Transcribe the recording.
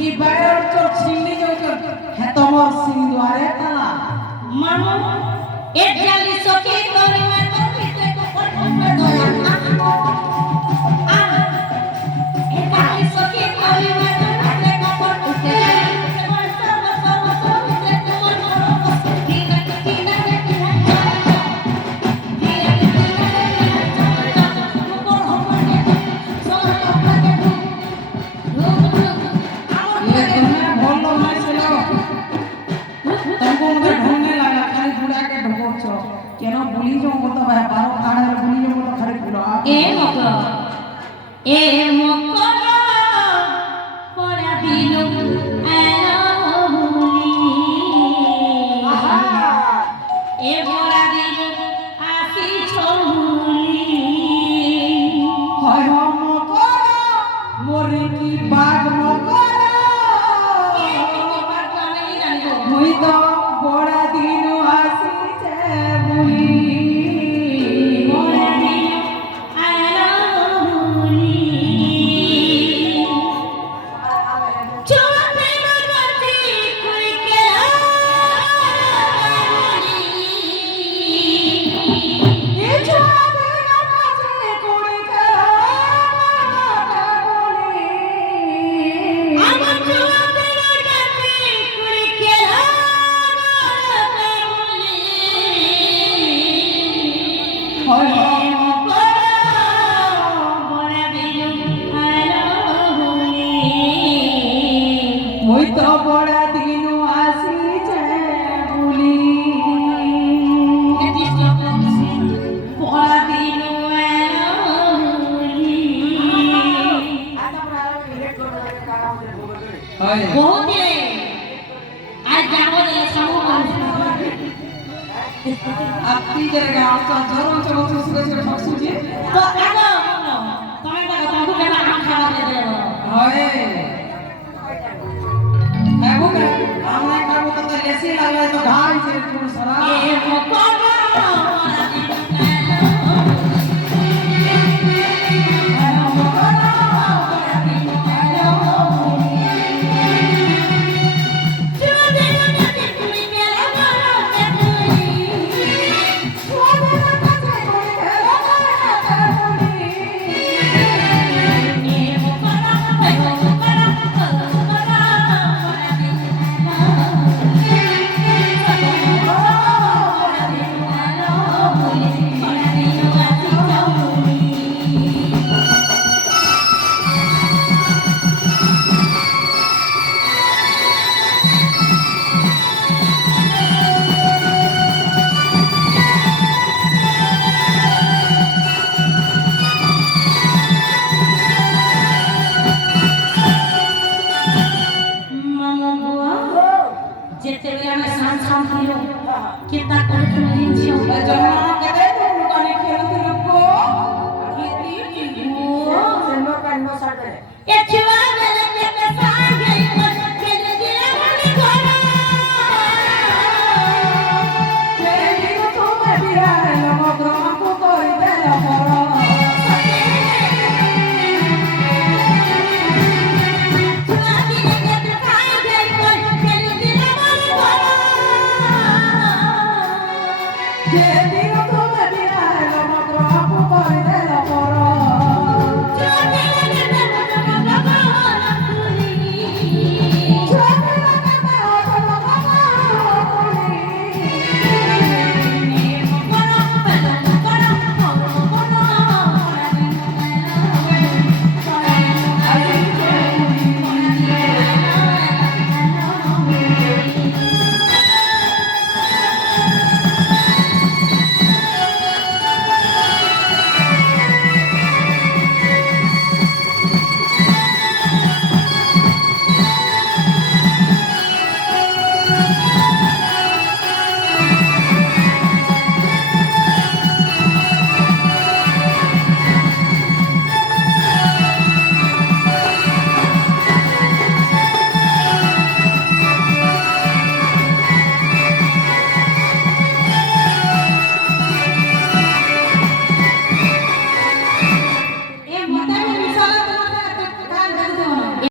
ই বাইরের চোর সিংড়ি চোর হে তোমার সিং দ্বারে তালা মামু এ জালি সখী তোরে মে তো পিতে কো পড়বে দয়া এ জালি সখী তোরে মে তো পিতে কো পড়বে তোমার সব সব সব পিতে তোমার বড় দিনা দিনা দিনা কেন বলি যাও কত ভাই 12 আড়াই বলি যাও কত খালি পুরো এ মকর পড়া দিলু আলোহুলি এ পড়া দিলু আসি ছহুলি হয় মকর মরি কি বাগ মকর মুই তো বড়া দিন আসিছে বুলি পড়া দিলু আলোহুলি চোপে মগতি কুই কে এ ছোড়ে কাছে কোড়ে বলি আমার চোপে মগতি কুই কে হয় মুই তো বড়া দিন আসিছে বুলি হয় আপনি যে গাঁও তো ধরো চলো তো সুরে সুরে ঠকসুজি হয় এগো কে আমরা কাবো তো লেসি লাগলে তো ঘাই ছে পুরো সারা যেতেবেলে আমি সান সান দিল কেতা করে তুমি দিনছো জন্ম কেদে তো লুকানি খেলতে লুকো এ ছিলা